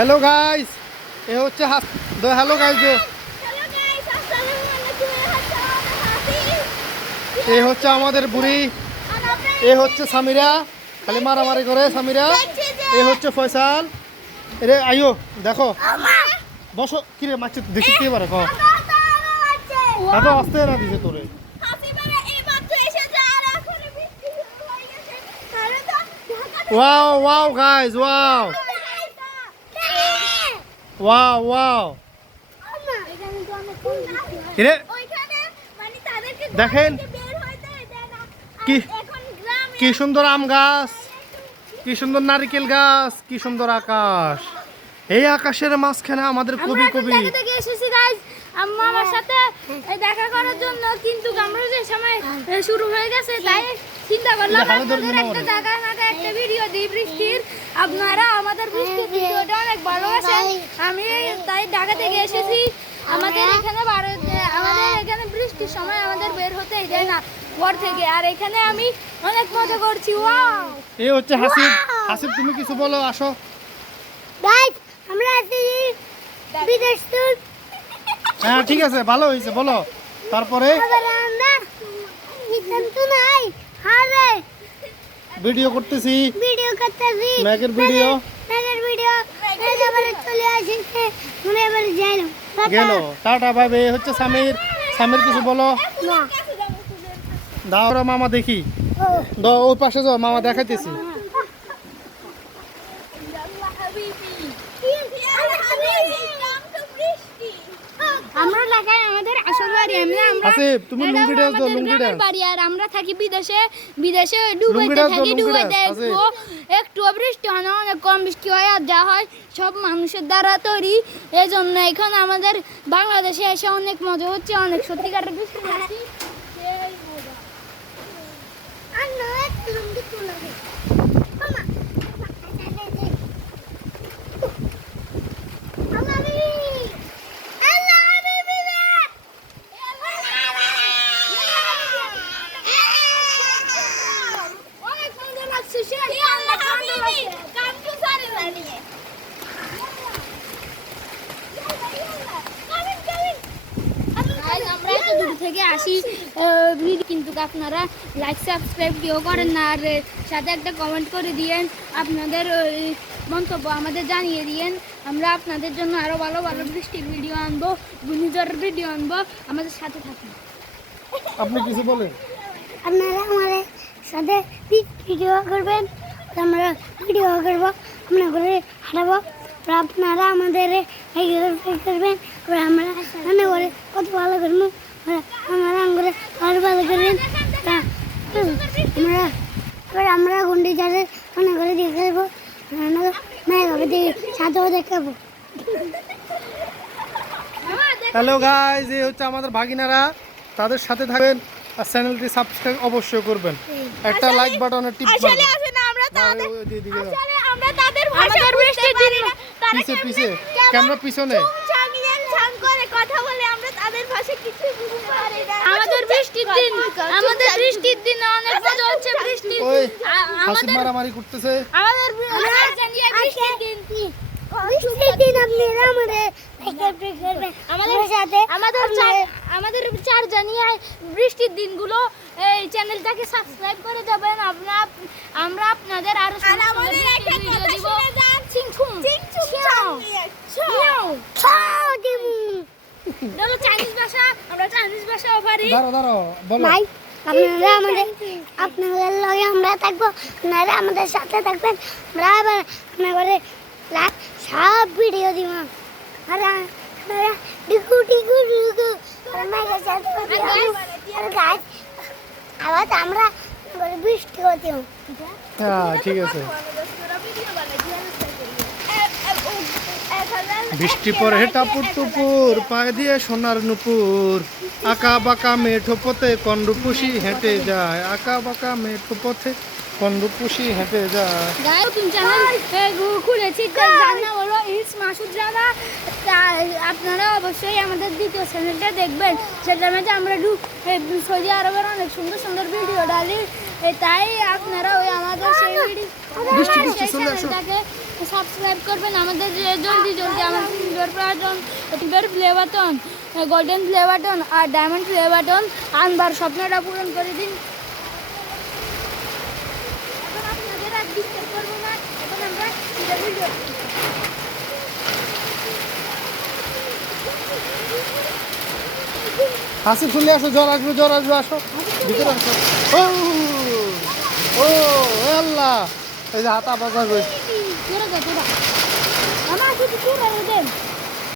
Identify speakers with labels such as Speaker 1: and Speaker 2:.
Speaker 1: Hello guys এ হচ্ছে hello guys এ হচ্ছে আমাদের বুড়ি। এ হচ্ছে সামিরা। খালি মারামারি করে সামিরা। এ হচ্ছে ফয়সাল। রে আইও দেখো। বসো কি রে মাছ দেখি কি পারে কো এত আসতে না দিছে তোরে। Wow wow guys wow. Wow wow এরে দেখেন। কি- কি সুন্দর আম গাছ। কি সুন্দর নারকেল গাছ কি সুন্দর আকাশ। এই আকাশের মাঝখানে আমাদের কবি কবি।
Speaker 2: এসেছি গাইজ আম্মা আমার সাথে দেখা করার জন্য কিন্তু আমরা যে সময় শুরু হয়ে গেছে তাই চিন্তা করলাম আপনাদের একটা। জায়গায় নাতে একটা ভিডিও দিই বৃষ্টির। আপনারা আমাদের বৃষ্টির ভিডিওটা অনেক ভালোবাসেন। আমি তাই ঢাকা থেকে এসেছি। আমাদের এখানে ভারত আমাদের এখানে বৃষ্টির সময় আমাদের বের হতেই দেয় না ঘর থেকে। আর এখানে আমি অনেক মজা করছি। ওয়াও!
Speaker 1: এই হচ্ছে হাসিব। হাসিব তুমি কিছু বলো আসো।
Speaker 2: গাইজ আমরা বিদেশ
Speaker 1: হ্যাঁ ঠিক আছে ভালো হয়েছে বলো। তারপরে?
Speaker 2: আমরা
Speaker 1: ভিডিও করতেছি।
Speaker 2: ভিডিও করতেছি।
Speaker 1: ম্যাগের ভিডিও।
Speaker 2: ম্যাগের ভিডিও। এই এবারে চলে আসছে। মনে এবারে যাই না
Speaker 1: গেল। টাটা ভাই এই হচ্ছে সামির সামির কিছু বলো। দাও রে মামা দেখি। দাও ওই পাশে যাও মামা দেখাইতেছি।
Speaker 2: আমরা ঢাকায় আমাদের আসল বাড়ি আমরা আমরা
Speaker 1: হাসিব, তুমি লুঙ্গি dance দাও, লুঙ্গি dance।
Speaker 2: বাড়ি আর আমরা থাকি বিদেশে বিদেশে ডুবাইতে
Speaker 1: লুঙ্গি
Speaker 2: থাকি ডুবাইতে
Speaker 1: dance,
Speaker 2: একটু একটু বৃষ্টি হয় না অনেক কম বৃষ্টি হয় আর যা হয় সব মানুষের দ্বারা তৈরি এই জন্য এখন আমাদের বাংলাদেশে এসে অনেক মজা হচ্ছে অনেক সত্যিকারের বৃষ্টি হচ্ছে সেই মজা। অনেক মজা লাগছে সে অনেক ঠান্ডা লাগছে Guys, আমরা এত দূর থেকে আসি কিন্তু আপনারা লাইক সাবস্ক্রাইব কেউ করেন না আর সাথে একটা কমেন্ট করে দিয়েন আপনাদের ওই মন্তব্য আমাদের জানিয়ে দিয়েন। আমরা আপনাদের জন্য আরও ভালো ভালো বৃষ্টির ভিডিও আনব ঘূর্ণিঝড়ের ভিডিও আনব আমাদের সাথে থাকুন।
Speaker 1: আপনি কিছু বলেন?
Speaker 2: আপনারা আমাদের সাথে ভিডিও করবেন আমরা ভিডিও করব আমরা করে হারাবো আপনারা আমাদের করবেন আমরা করে কত ভালো করব। আমরা আরও ভালো তা, আমরা এবার আমরা গুন্ডি রান্না করে দেখে দেবো সাথেও দেখাবো।
Speaker 1: হ্যালো গাইজ এই হচ্ছে আমাদের ভাগিনারা। তাদের সাথে থাকবেন আর চ্যানেলটি সাবস্ক্রাইব অবশ্যই করবেন। একটা লাইক বাটনে টিপ
Speaker 2: আমরা তাদের আসলে আমরা তাদের ভাষা বুঝতে পারি না।
Speaker 1: পিছে পিছে। ক্যামেরা পিছনে।
Speaker 2: আমরা তাদের ভাষা কিছু বুঝতে পারি না। আমাদের বৃষ্টির দিন আমাদের বৃষ্টির দিন অনেক মজা হচ্ছে বৃষ্টি
Speaker 1: ওই
Speaker 2: আ-
Speaker 1: হাসিব
Speaker 2: আমাদের
Speaker 1: মারামারি করতেছে।
Speaker 2: আমাদের বৃষ্টির দিন। বৃষ্টির দিন আপনারা আমাদের আমাদের সাথে আমাদের আমাদের চার জানিয়ে বৃষ্টির দিনগুলো এই চ্যানেলটাকে সাবস্ক্রাইব করে দেবেন। আমরা আমরা আপনাদের আরও সুন্দর সুন্দর ভিডিও দিব। ভাষাও পারি
Speaker 1: দাঁড়ো দাঁড়ো বলো।
Speaker 2: ভাই আপনারা আমাদের আপনাদের লগে আমরা থাকব আপনারা আমাদের সাথে থাকবেন। আমরা আবার আপনাদের লাইক সব ভিডিও দিব। আর আপনারা ডিকু ডিকু ডিকু আমাদের সাথে আর গাছ আবার আমরা করে বৃষ্টি হতে
Speaker 1: হ্যাঁ ঠিক আছে। বৃষ্টি পরে টাপুর টুপুর পায়ে দিয়ে সোনার নুপুর। আঁকা বাঁকা মেঠো পথে কন্ডুপুষি হেঁটে যায়। আঁকা বাঁকা মেঠো পথে কন্ডুপুষি হেঁটে যায়।
Speaker 2: আপনারা অবশ্যই আমাদের দ্বিতীয় চ্যানেলটা দেখবেন। সেটার মধ্যে আমরা এ, সৌদি আরবের অনেক সুন্দর সুন্দর ভিডিও ডালি। তাই আপনারা ওই আমাদের সেই ভিডিও। চ্যানেলটাকে সাবস্ক্রাইব করবেন। আমাদের যে জলদি জলদি আমাদের button silver play button golden play button আর ডায়মন্ড প্লে বাটন আনবার স্বপ্নটা পূরণ করে দিন। এখন আপনাদের আর ডিস্টার্ব করব না। এখন আমরা ভিডিও
Speaker 1: হাসি ফুলে আসো জ্বর আসবে জ্বর আসবে আসো। ভিতরে আসো। ও ও আল্লাহ এই যে হাতা বাজা গই
Speaker 2: তোরা যা তোরা আমার কিছু করে